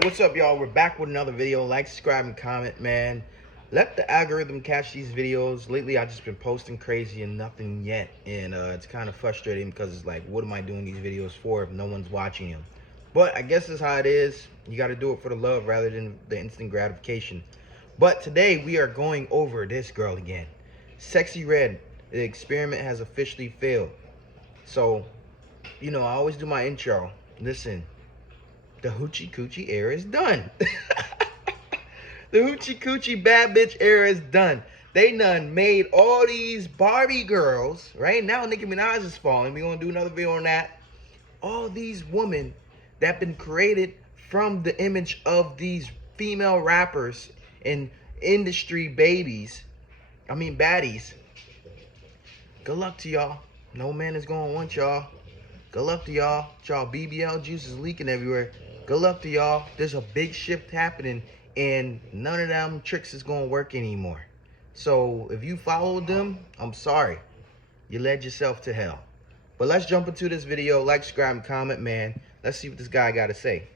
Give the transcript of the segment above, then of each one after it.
Alright, what's up, y'all? We're back with another video. Like, subscribe, and comment, man. Let the algorithm catch these videos. Lately, I've just been posting crazy and nothing yet. And it's kind of frustrating because it's like, what am I doing these videos for if no one's watching them? But I guess that's how it is. You got to do it for the love rather than the instant gratification. But today, we are going over this girl again. Sexy Red. The experiment has officially failed. So, you know, I always do my intro. Listen. The hoochie coochie era is done. The hoochie coochie bad bitch era is done. They done made all these Barbie girls, right? Now Nicki Minaj is falling. We're going to do another video on that. All these women that been created from the image of these female rappers and industry baddies. Good luck to y'all. No man is going to want y'all. Good luck to y'all. Y'all BBL juice is leaking everywhere. Good luck to y'all. There's a big shift happening and none of them tricks is going to work anymore. So if you followed them, I'm sorry. You led yourself to hell. But let's jump into this video. Like, subscribe, and comment, man. Let's see what this guy got to say.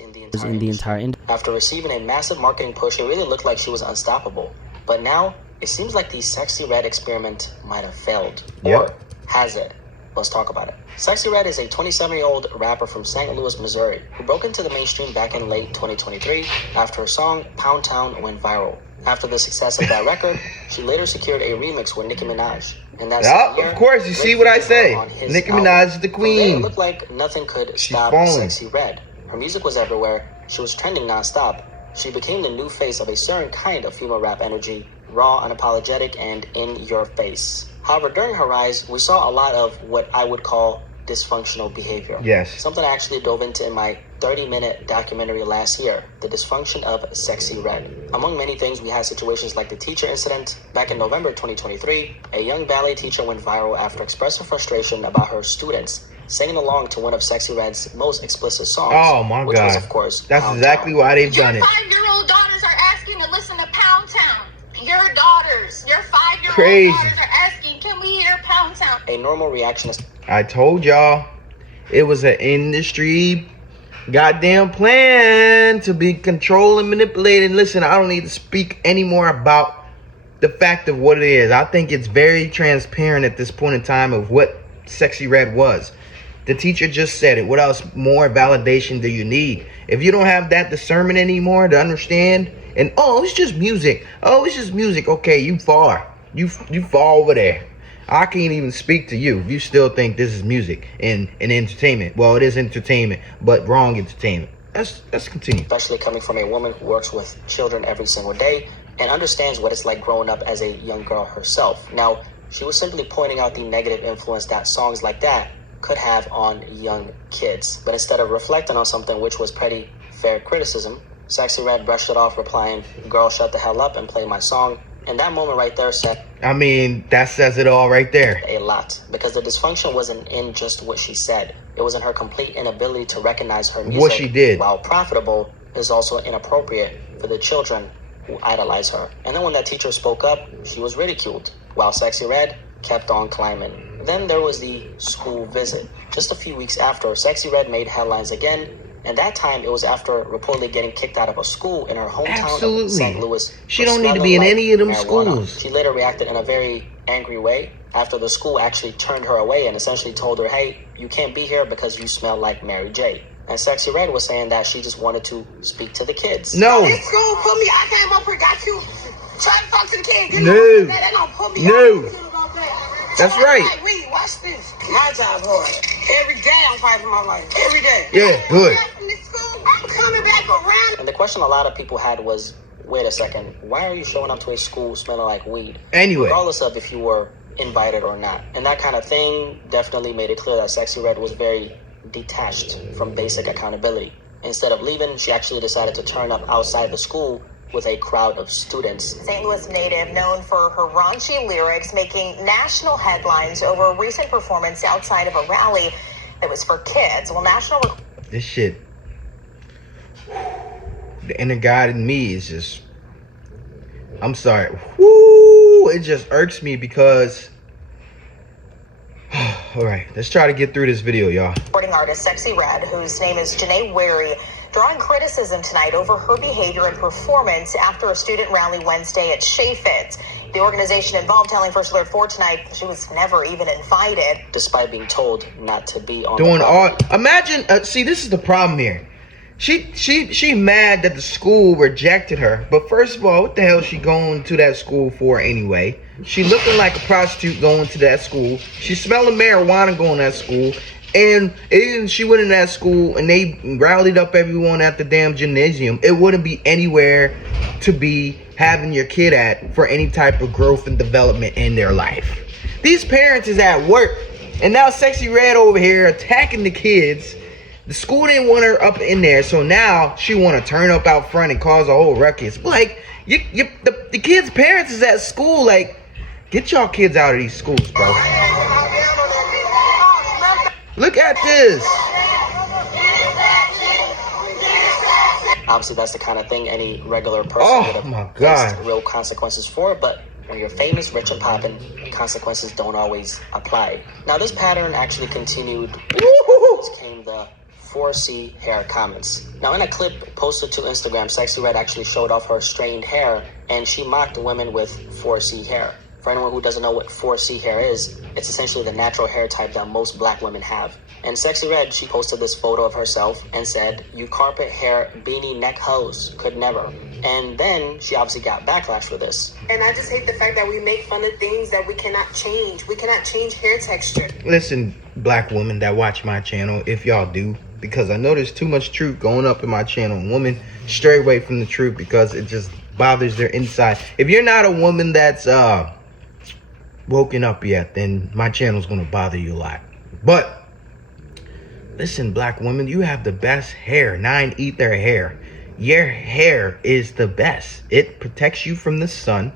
In the entire After receiving a massive marketing push, it really looked like she was unstoppable. But now, it seems like the Sexy Red experiment might have failed. Yep. Or has it? Let's talk about it. Sexy Red is a 27-year-old rapper from St. Louis, Missouri, who broke into the mainstream back in late 2023 after her song Pound Town went viral. After the success of that record, she later secured a remix with Nicki Minaj. And that's of course, you see what I say. Nicki Minaj is the queen. It looked like nothing could stop Sexy Red. Her music was everywhere. She was trending nonstop. She became the new face of a certain kind of female rap energy, raw, unapologetic, and in your face. However, during her rise, we saw a lot of what I would call dysfunctional behavior. Yes. Something I actually dove into in my 30-minute documentary last year, The Dysfunction of Sexy Red. Among many things, we had situations like the teacher incident. Back in November 2023, a young ballet teacher went viral after expressing frustration about her students singing along to one of Sexy Red's most explicit songs. Oh my which God. Was, of course, that's Pound exactly Town. why they've done it. Your 5-year-old daughters are asking to listen to Pound Town. Your 5-year-old Crazy. daughters are asking, can we hear Pound Town? A normal reaction is... I told y'all it was an industry goddamn plan to be controlled and manipulated. Listen, I don't need to speak anymore about the fact of what it is. I think it's very transparent at this point in time of what Sexy Red was. The teacher just said it. What else more validation do you need? If you don't have that discernment anymore to understand, and oh, it's just music. Oh, it's just music. Okay, you far. You far over there. I can't even speak to you if you still think this is music and entertainment. Well, it is entertainment, but wrong entertainment. Let's continue. Especially coming from a woman who works with children every single day and understands what it's like growing up as a young girl herself. Now, she was simply pointing out the negative influence that songs like that could have on young kids. But instead of reflecting on something which was pretty fair criticism, Sexy Red brushed it off, replying, "Girl, shut the hell up and play my song." And that moment right there said... I mean, that says it all right there. A lot. Because the dysfunction wasn't in just what she said. It was in her complete inability to recognize her music. What she did. While profitable, is also inappropriate for the children who idolize her. And then when that teacher spoke up, she was ridiculed. While Sexy Red kept on climbing. Then there was the school visit. Just a few weeks after, Sexy Red made headlines again. And that time, it was after reportedly getting kicked out of a school in her hometown of St. Louis. She don't need to be in any of them schools. She later reacted in a very angry way after the school actually turned her away and essentially told her, "Hey, you can't be here because you smell like Mary J." And Sexy Red was saying that she just wanted to speak to the kids. No. This school put me, I came up here, got you. Try to talk to the kids. No. They don't put me No. out. That's right. Like, read, watch this. My job hard. Every day I'm fighting my life. Every day. Yeah, good. I'm coming back around. And the question a lot of people had was, wait a second, why are you showing up to a school smelling like weed? Anyway. Regardless of if you were invited or not. And that kind of thing definitely made it clear that Sexy Red was very detached from basic accountability. Instead of leaving, she actually decided to turn up outside the school with a crowd of students. St. Louis native known for her raunchy lyrics, making national headlines over a recent performance outside of a rally that was for kids. Well, This shit, the inner God in me is just, I'm sorry. Woo! It just irks me because, all right, let's try to get through this video, y'all. Recording artist Sexy Red, whose name is Janae Wary, drawing criticism tonight over her behavior and performance after a student rally Wednesday at Chaffetz. The organization involved telling First Alert 4 tonight she was never even invited. Despite being told not to be on Doing the all, property. imagine, see, this is the problem here. She mad that the school rejected her. But first of all, what the hell is she going to that school for anyway? She looking like a prostitute going to that school. She smelling marijuana going to that school. And she went in that school and they rallied up everyone at the damn gymnasium. It wouldn't be anywhere to be having your kid at for any type of growth and development in their life. These parents is at work. And now Sexy Red over here attacking the kids. The school didn't want her up in there, so now she want to turn up out front and cause a whole ruckus. Like, the kids' parents is at school. Like, get y'all kids out of these schools, bro. Look at this. Obviously, that's the kind of thing any regular person would have my God. faced real consequences for, but when you're famous, rich, and poppin', consequences don't always apply. Now, this pattern actually continued. This came the 4C hair comments. Now, in a clip posted to Instagram, Sexy Red actually showed off her strained hair, and she mocked women with 4C hair. For anyone who doesn't know what 4C hair is, it's essentially the natural hair type that most black women have. And Sexy Red, she posted this photo of herself and said, "You carpet hair beanie neck hoes could never." And then she obviously got backlash for this. And I just hate the fact that we make fun of things that we cannot change. We cannot change hair texture. Listen, black women that watch my channel, if y'all do, because I know there's too much truth going up in my channel. Women stray away from the truth because it just bothers their inside. If you're not a woman that's woken up yet, then my channel's gonna bother you a lot. But listen, black women, you have the best hair. 9 eat their hair. Your hair is the best. It protects you from the sun,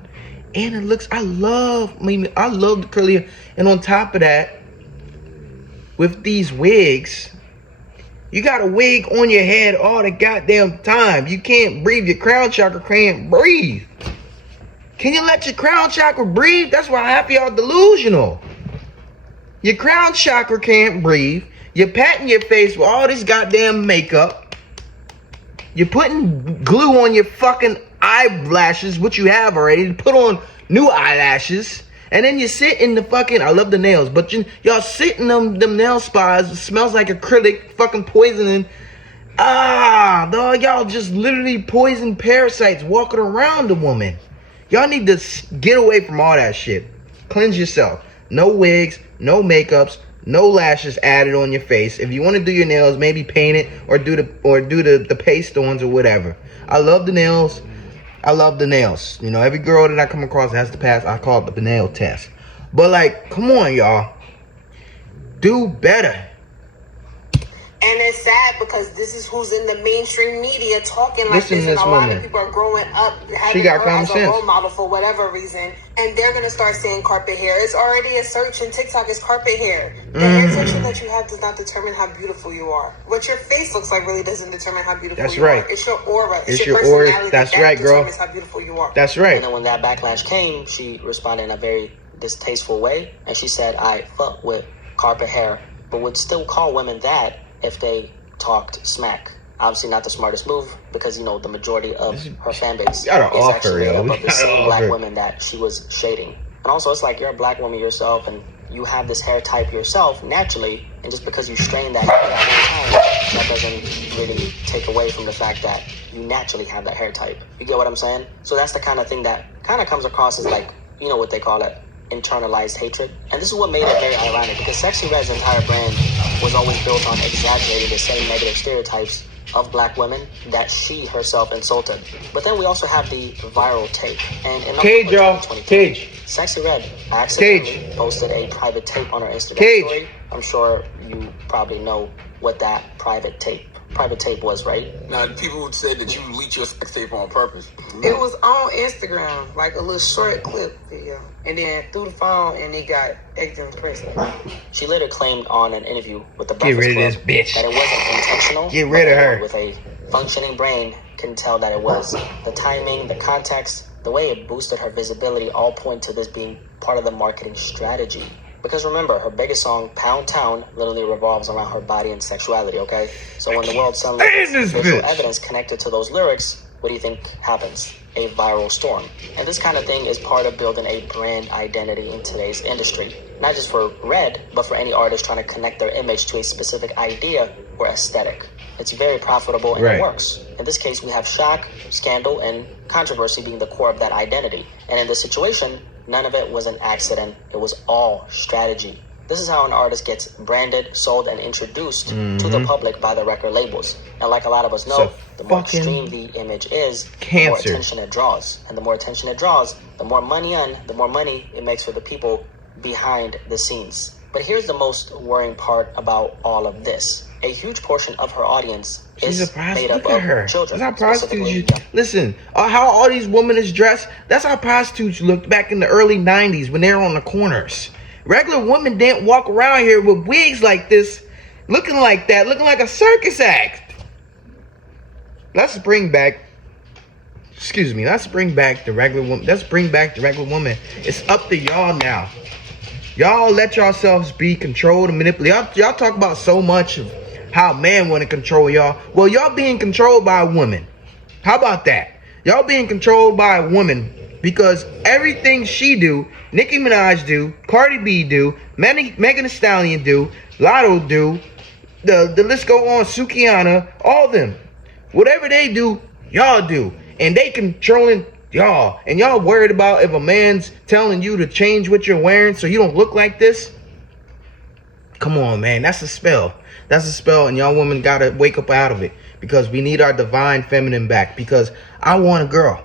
and it looks. I love the curly hair. And on top of that, with these wigs, you got a wig on your head all the goddamn time. You can't breathe. Your crown chakra can't breathe. Can you let your crown chakra breathe? That's why half of y'all delusional. Your crown chakra can't breathe. You're patting your face with all this goddamn makeup. You're putting glue on your fucking eyelashes, which you have already. Put on new eyelashes. And then you sit in the fucking, I love the nails, but y'all sit in them nail spas. It smells like acrylic, fucking poisoning. Dog, y'all just literally poison parasites walking around the woman. Y'all need to get away from all that shit. Cleanse yourself. No wigs, no makeups, no lashes added on your face. If you want to do your nails, maybe paint it or do the paste ones or whatever. I love the nails. I love the nails. You know, every girl that I come across has to pass. I call it the nail test. But like, come on, y'all. Do better. And it's sad because this is who's in the mainstream media talking like Listen to this, and this a lot woman. of people are growing up She having got her common as a sense. role model for whatever reason, and they're gonna start saying carpet hair. It's already a search in TikTok is carpet hair. The hair texture that you have does not determine how beautiful you are. What your face looks like really doesn't determine how beautiful That's you right. are. It's your aura. It's your your aura. personality. That's that right, girl. determines how beautiful you are. That's right. And then when that backlash came, she responded in a very distasteful way. And she said, "I fuck with carpet hair, but would still call women that if they talked smack." Obviously not the smartest move because, you know, the majority of her fan base is gotta offer, actually made yo. up We of the gotta same black offer. women that she was shading. And also, it's like you're a black woman yourself and you have this hair type yourself naturally, and just because you strain that hair at one time, that doesn't really take away from the fact that you naturally have that hair type. You get what I'm saying? So that's the kind of thing that kind of comes across as like, you know what they call it, internalized hatred. And this is what made it very ironic because Sexy Red's entire brand was always built on exaggerating the same negative stereotypes of black women that she herself insulted. But then we also have the viral tape. And in Cage, October y'all. 2022, Cage. Sexy Red accidentally Cage. posted a private tape on her Instagram Cage. story. I'm sure you probably know what that private tape was, right? Now, people said that you leaked your sex tape on purpose. It was on Instagram, like a little short clip video, and then through the phone, and it got extra impressive. She later claimed on an interview with the Get Breakfast rid of Club this bitch. that it wasn't intentional. Get rid of but her. anyone with a functioning brain can tell that it was. The timing, the context, the way it boosted her visibility all point to this being part of the marketing strategy. Because remember, her biggest song, Pound Town, literally revolves around her body and sexuality, okay? So when the world suddenly gets visual evidence connected to those lyrics, what do you think happens? A viral storm. And this kind of thing is part of building a brand identity in today's industry. Not just for Red, but for any artist trying to connect their image to a specific idea or aesthetic. It's very profitable and it works. In this case, we have shock, scandal, and controversy being the core of that identity. And in this situation, none of it was an accident. It was all strategy. This is how an artist gets branded, sold, and introduced to the public by the record labels. And like a lot of us know, the more extreme the image is, the more attention it draws. And the more attention it draws, the more money it makes for the people behind the scenes. But here's the most worrying part about all of this. A huge portion of her audience is made up of children. That's how prostitutes listen, how all these women is dressed, that's how prostitutes looked back in the early 90s when they were on the corners. Regular women didn't walk around here with wigs like this, looking like that, looking like a circus act. Let's bring back the regular woman. Let's bring back the regular woman. It's up to y'all now. Y'all let yourselves be controlled and manipulated. Y'all talk about so much of how man want to control y'all. Well, y'all being controlled by a woman. How about that? Y'all being controlled by a woman because everything she do, Nicki Minaj do, Cardi B do, Megan Thee Stallion do, Lotto do, the list go on, Sukiana, all them. Whatever they do, y'all do. And they controlling y'all. And y'all worried about if a man's telling you to change what you're wearing so you don't look like this? Come on, man. That's a spell. That's a spell, and y'all women gotta wake up out of it because we need our divine feminine back. Because I want a girl.